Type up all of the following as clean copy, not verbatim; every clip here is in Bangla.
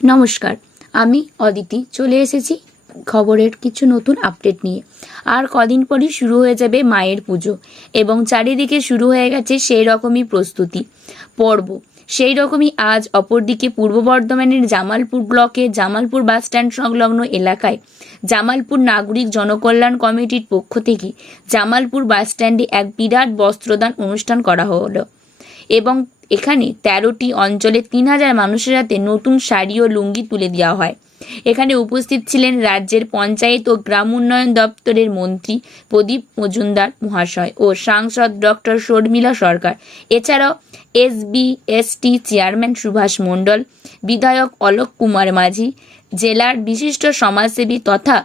নমস্কার, আমি অদিতি চলে এসেছি খবরের কিছু নতুন আপডেট নিয়ে। আর কদিন পরই শুরু হয়ে যাবে মায়ের পুজো এবং চারিদিকে শুরু হয়ে গেছে সেই রকমই প্রস্তুতি পর্ব। সেই রকমই আজ অপরদিকে পূর্ব বর্ধমানের জামালপুর ব্লকে জামালপুর বাসস্ট্যান্ড সংলগ্ন এলাকায় জামালপুর নাগরিক জনকল্যাণ কমিটির পক্ষ থেকে জামালপুর বাসস্ট্যান্ডে এক বিরাট বস্ত্রদান অনুষ্ঠান করা হলো এবং এখানে 13টি অঞ্চলে 3000 মানুষের হাতে নতুন শাড়ি ও লুঙ্গি তুলে দেওয়া হয়। এখানে উপস্থিত ছিলেন রাজ্যের পঞ্চায়েত ও গ্রাম উন্নয়ন দপ্তরের মন্ত্রী প্রদীপ মজুমদার মহাশয় ও সাংসদ ডক্টর শর্মিলা সরকার। এছাড়াও এসবিএসটি চেয়ারম্যান সুভাষ মণ্ডল, বিধায়ক অলোক কুমার মাঝি, জেলার বিশিষ্ট সমাজসেবী তথা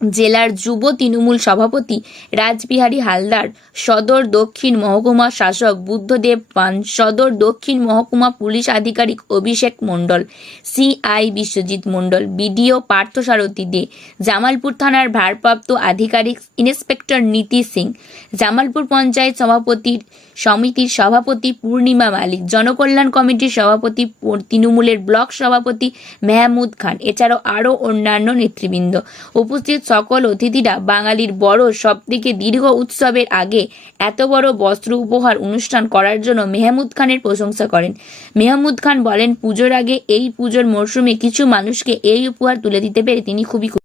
জেলার যুব তৃণমূল সভাপতি রাজবিহারী হালদার, সদর দক্ষিণ মহকুমা শাসক বুদ্ধদেব পান, সদর দক্ষিণ মহকুমা পুলিশ আধিকারিক অভিষেক মণ্ডল, সিআই বিশ্বজিৎ মণ্ডল, বিডিও পার্থসারথী দে, জামালপুর থানার ভারপ্রাপ্ত আধিকারিক ইন্সপেক্টর নীতি সিং, জামালপুর পঞ্চায়েত সমিতির সভাপতি পূর্ণিমা মালিক, জনকল্যাণ কমিটির সভাপতি তৃণমূলের ব্লক সভাপতি মেহমুদ খান, এছাড়াও আরও অন্যান্য নেতৃবৃন্দ। উপস্থিত সকল অতিথিরা বাঙালির বড় সবথেকে দীর্ঘ উৎসবের আগে এত বড় বস্ত্র উপহার অনুষ্ঠান করার জন্য মেহমুদ খানের প্রশংসা করেন। মেহমুদ খান বলেন, পুজোর আগে এই পুজোর মরশুমে কিছু মানুষকে এই উপহার তুলে দিতে পেরে তিনি খুবই খুশি।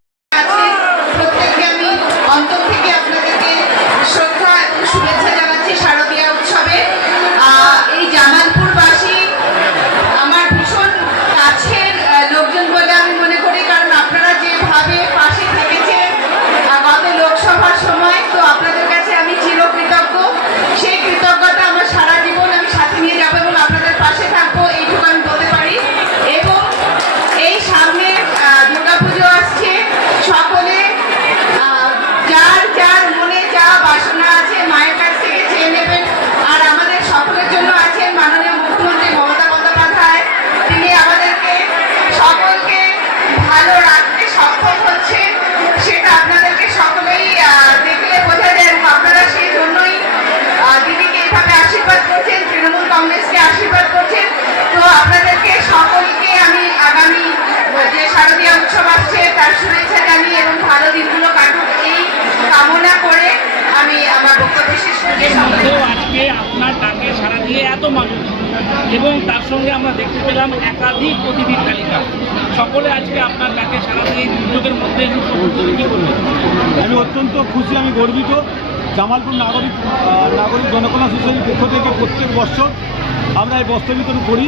আশীর্বাদ করছেন। তো আপনাদেরকে সকলকে আমি আগামী যে শারদীয়া উৎসব আসছে তার শুভেচ্ছা জানিয়ে এবং ভালো দিনগুলো কাটুক এই কামনা করে আমি আমার বক্তব্য শেষ করছি। আজকে আপনার ডাকে সারা দিয়ে এত মানুষ এবং তার সঙ্গে আমরা দেখতে পেলাম একাধিক অতিথির তালিকা, সকলে আজকে আপনার ডাকে সারা দিয়ে দুর্যোগের মধ্যে আমি অত্যন্ত খুশি, আমি গর্বিত। জামালপুর নাগরিক জনকল্যাণ সোসাইটির পক্ষ থেকে প্রত্যেক বছর আমরা এই বস্ত্র বিতরণ করি।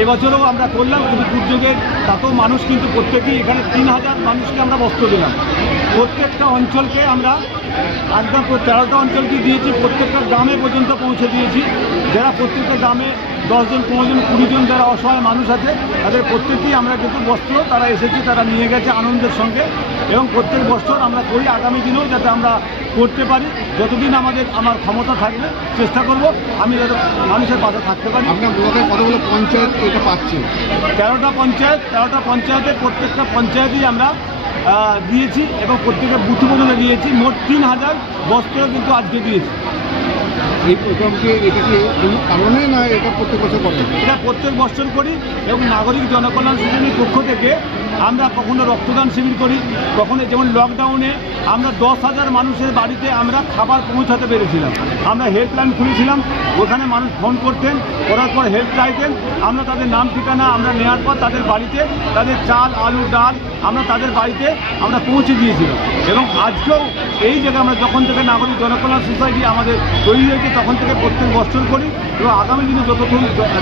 এবছরও আমরা করলাম, কিন্তু দুর্যোগের তাতেও মানুষ কিন্তু প্রত্যেকেই এখানে 3000 মানুষকে আমরা বস্ত্র দিলাম। প্রত্যেকটা অঞ্চলকে আমরা একদম 13টা অঞ্চলকে দিয়েছি, প্রত্যেকটা গ্রামে পর্যন্ত পৌঁছে দিয়েছি। যারা প্রত্যেকটা গ্রামে 10 জন 15 জন 20 জন যারা অসহায় মানুষ আছে তাদের প্রত্যেকেই আমরা কিন্তু বস্ত্র তারা এসেছে, তারা নিয়ে গেছে আনন্দের সঙ্গে। এবং প্রত্যেক বছর আমরা করি, আগামী দিনেও যাতে আমরা করতে পারি। যতদিন আমার ক্ষমতা থাকবে চেষ্টা করব আমি যাতে মানুষের পাশে থাকতে পারি। আপনার ব্লকের কতগুলো পঞ্চায়েত এটা পাচ্ছে? 13টা পঞ্চায়েতের প্রত্যেকটা পঞ্চায়েতেই আমরা দিয়েছি এবং প্রত্যেকের বুথ পর্যন্ত দিয়েছি। মোট 3000 বস্ত্র কিন্তু আজকে দিয়েছি। এই প্রোগ্রামকে এটা কি কোনো কারণে না এটা প্রত্যেক বছর করেন? এটা প্রত্যেক বছর করি এবং নাগরিক জনকল্যাণ সোসাইটির পক্ষ থেকে আমরা কখনো রক্তদান শিবির করি, কখনো যেমন লকডাউনে আমরা 10,000 মানুষের বাড়িতে আমরা খাবার পৌঁছাতে পেরেছিলাম। আমরা হেল্পলাইন খুলেছিলাম, ওখানে মানুষ ফোন করতেন, করার পর হেল্প চাইতেন, আমরা তাদের নাম ঠিকানা আমরা নেওয়ার পর তাদের বাড়িতে তাদের চাল আলু ডাল আমরা তাদের বাড়িতে আমরা পৌঁছে দিয়েছিলাম। এবং আজকেও এই জায়গায় আমরা যখন থেকে নাগরিক জনকল্যাণ সোসাইটি আমাদের তৈরি হয়েছে তখন থেকে প্রত্যেক বছর করি এবং আগামী দিনে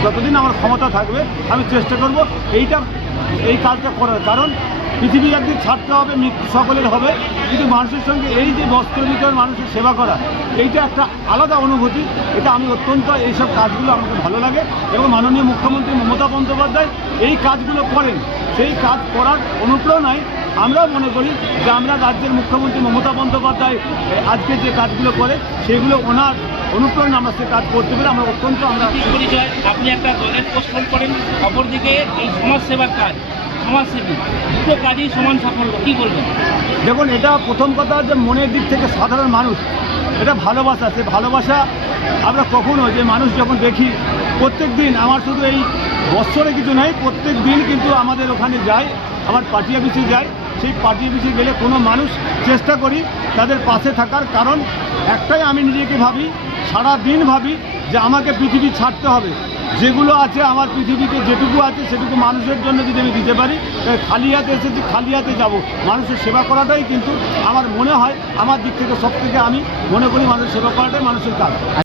যতদিন আমার ক্ষমতা থাকবে আমি চেষ্টা করব এই কাজটা করার। কারণ পৃথিবী একদিন ছাড়তে হবে, মৃত্যু সকলের হবে, কিন্তু মানুষের সঙ্গে এই যে বস্ত্র বিতরণ মানুষের সেবা করা এইটা একটা আলাদা অনুভূতি। এটা আমি অত্যন্ত এইসব কাজগুলো আমাকে ভালো লাগে এবং মাননীয় মুখ্যমন্ত্রী মমতা বন্দ্যোপাধ্যায় এই কাজগুলো করেন। সেই কাজ করার অনুপ্রেরণায় আমরাও মনে করি যে আমরা রাজ্যের মুখ্যমন্ত্রী মমতা বন্দ্যোপাধ্যায় আজকে যে কাজগুলো করে সেগুলো ওনার অনুপ্রেরণা আমরা সে কাজ করতে পেরে আমরা অত্যন্ত পরিচয়। আপনি একটা দলের পোস্ট করেন, অপরদিকে এই সমাজসেবার কাজ, সমাজসেবী, দুটো কাজই সমান সাফল্য, কী বলবেন? দেখুন, এটা প্রথম কথা যে মনের দিক থেকে সাধারণ মানুষ এটা ভালোবাসা, সে ভালোবাসা আমরা কখনো যে মানুষ যখন দেখি প্রত্যেক দিন আমার শুধু এই বৎসরে কিছু নাই, প্রত্যেক দিন কিন্তু আমাদের ওখানে যাই, আমার পার্টি অফিসে যাই। সেই পার্টি অফিসে গেলে কোনো মানুষ চেষ্টা করি তাদের পাশে থাকার, কারণ একটাই আমি নিজেকে ভাবি, সারা দিন ভাবি যে আমাকে পৃথিবী ছাড়তে হবে। যেগুলো আছে আমার পৃথিবীতে যেটুকু আছে সেটুকু মানুষের জন্য যদি আমি দিতে পারি, খালি হাতে এসেছি খালি হাতে যাব। মানুষের সেবা করাটাই কিন্তু আমার মনে হয়, আমার দিক থেকে সব থেকে আমি মনে করি মানুষের সেবা করাটাই মানুষের কাজ।